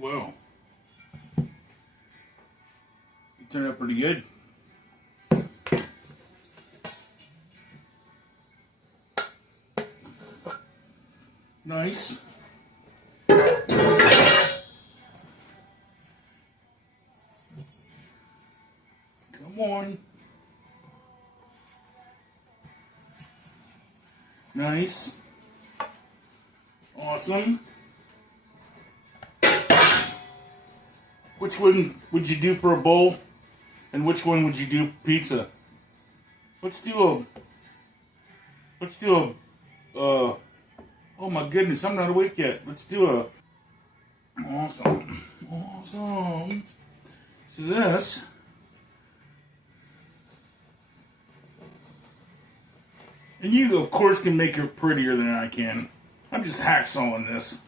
well. It turned out pretty good. Nice. Come on. Nice. Awesome. Which one would you do for a bowl? And which one would you do for pizza? Let's do a, oh my goodness, I'm not awake yet. Let's do a, awesome. So this, and you of course can make it prettier than I can. I'm just hacksawing this.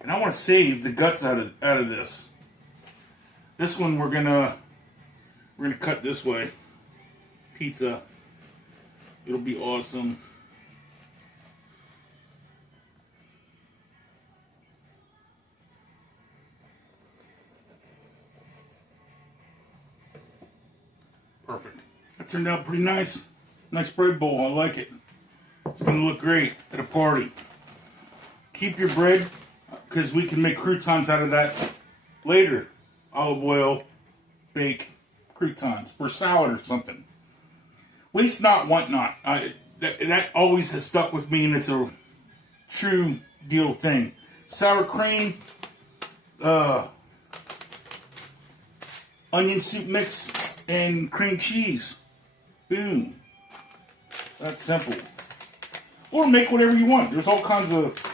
And I want to save the guts out of this. This one we're gonna cut this way. Pizza. It'll be awesome. Perfect. That turned out pretty nice. Nice bread bowl. I like it. It's gonna look great at a party. Keep your bread, because we can make croutons out of that later. Olive oil, bake croutons for salad or something. Waste not, want not. That always has stuck with me, and it's a true deal thing. Sour cream, onion soup mix, and cream cheese. Boom. That's simple. Or make whatever you want. There's all kinds of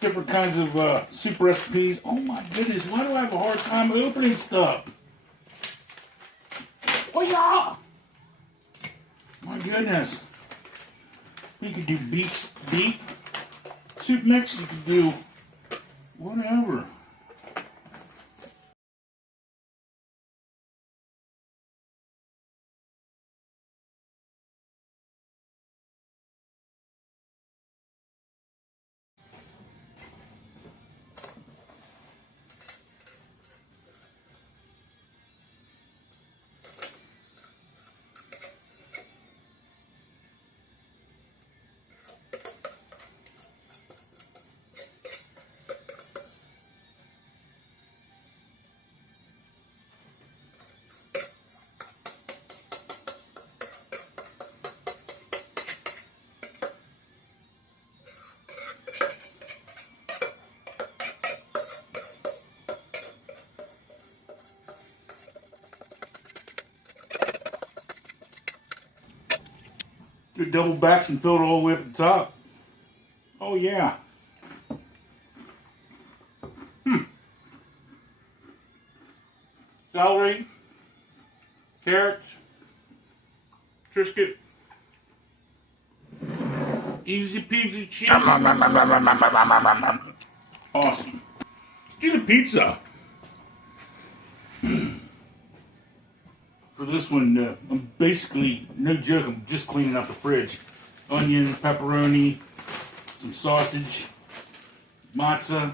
different kinds of soup recipes. Oh my goodness, why do I have a hard time with opening stuff? Oh yeah! My goodness. You could do beef soup mix, you could do whatever. Do double batch and fill it all the way up the top. Oh yeah. Celery, carrots, Triscuit, easy peasy cheese. Awesome. Do the pizza. For this one, I'm basically, no joke, I'm just cleaning out the fridge. Onion, pepperoni, some sausage, matzah,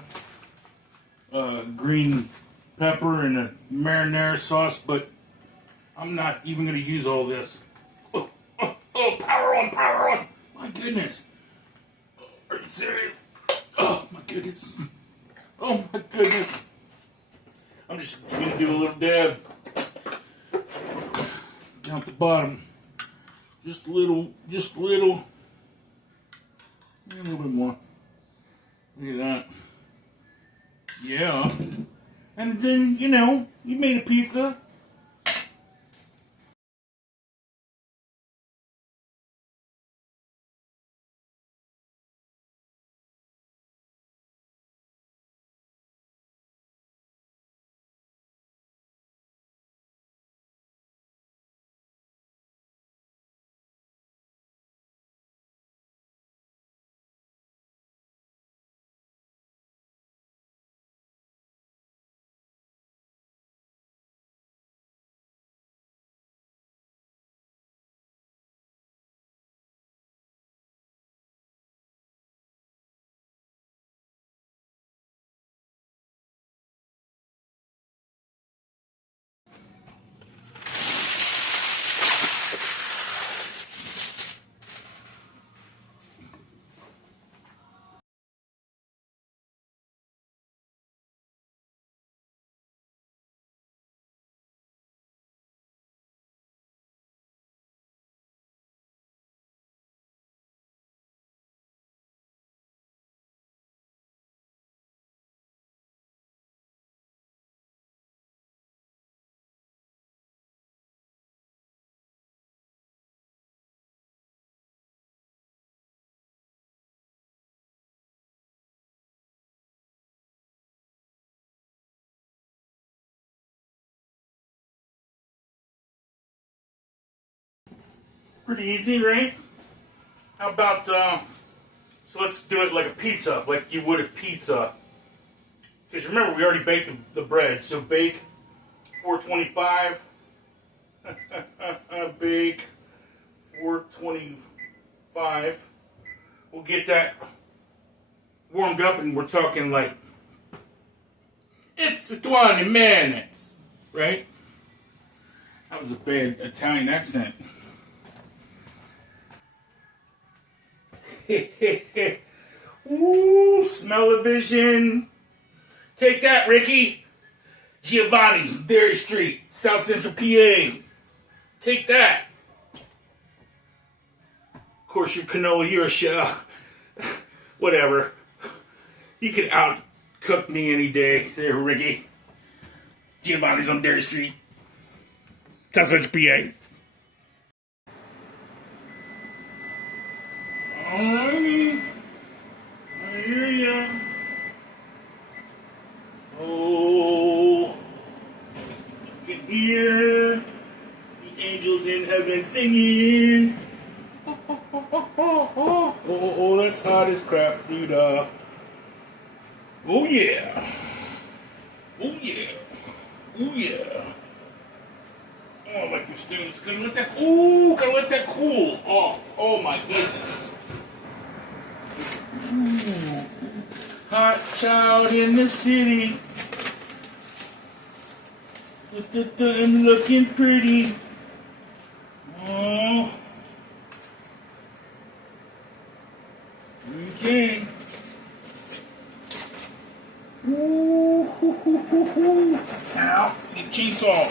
green pepper, and a marinara sauce, but I'm not even going to use all this. Oh, power on, power on! My goodness. Are you serious? Oh, my goodness. Oh, my goodness. I'm just going to do a little dab. Down at the bottom. Just a little. A little bit more. Look at that. Yeah. And then, you made a pizza. Pretty easy, right? How about, so let's do it like a pizza, like you would a pizza. Because remember, we already baked the bread, so bake 425. Bake 425. We'll get that warmed up, and we're talking like, it's 20 minutes, right? That was a bad Italian accent. Ooh, smell-o-vision. Take that, Ricky. Giovanni's, Dairy Street, South Central PA. Take that. Of course, your canola, you're a chef. Whatever. You can out-cook me any day. There, Ricky. Giovanni's on Dairy Street, South Central PA. Alrighty. I hear ya. Oh, you can hear the angels in heaven singing. Oh, that's hot as crap, dude. Oh yeah. Oh yeah. Oh yeah. Oh, I like this, dude. It's gonna let that. Ooh, gotta let that cool off. Oh my goodness. Ooh. Hot child in the city. I'm looking pretty. Oh. Okay. Ooh, hoo, hoo, hoo, hoo. Ow, the chainsaw.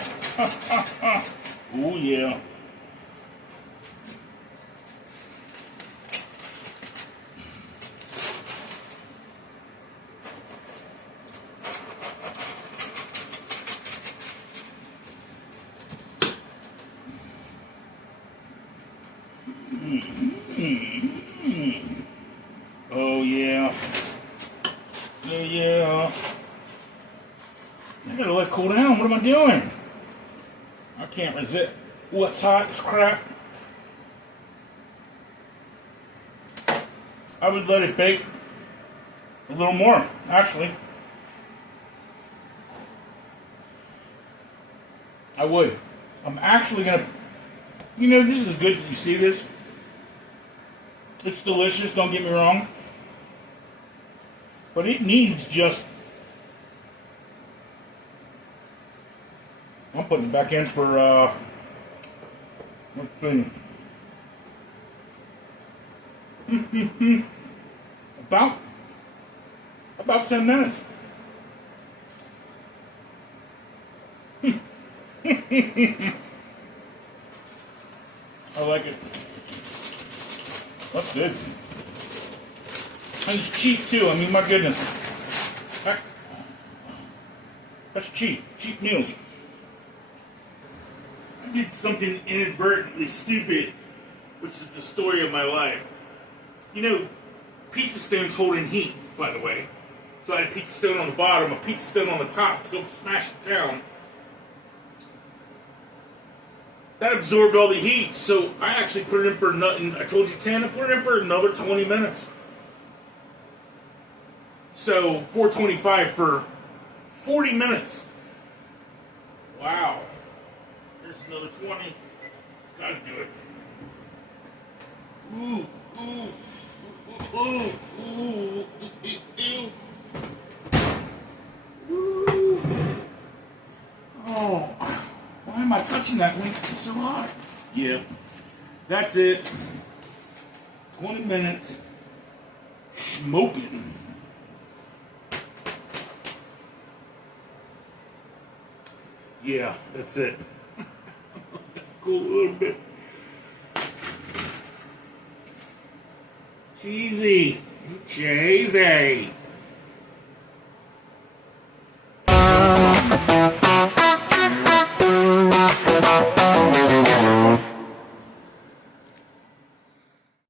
Oh yeah. Oh yeah. Oh yeah. I gotta let it cool down. What am I doing? I can't resist. What's hot as crap? I would let it bake a little more, actually. I would. I'm actually gonna, this is good that you see this. It's delicious, don't get me wrong. But it needs just, I'm putting it back in for, let's see. About 10 minutes. I like it. That's good. And it's cheap too. I mean, my goodness. That's cheap. Cheap meals. I did something inadvertently stupid, which is the story of my life. Pizza stones hold in heat, by the way. So I had a pizza stone on the bottom, a pizza stone on the top to smash it down. That absorbed all the heat, so I actually put it in for nothing. I told you 10, I put it in for another 20 minutes. So 425 for 40 minutes. Wow. There's another 20. It's got to do it. Ooh, ooh, ooh, ooh, ooh, ooh. Oh, why am I touching that when it's so hot? Yeah, that's it. 20 minutes. Smoking. Yeah, that's it. Cool a little bit. Cheesy. Cheesy.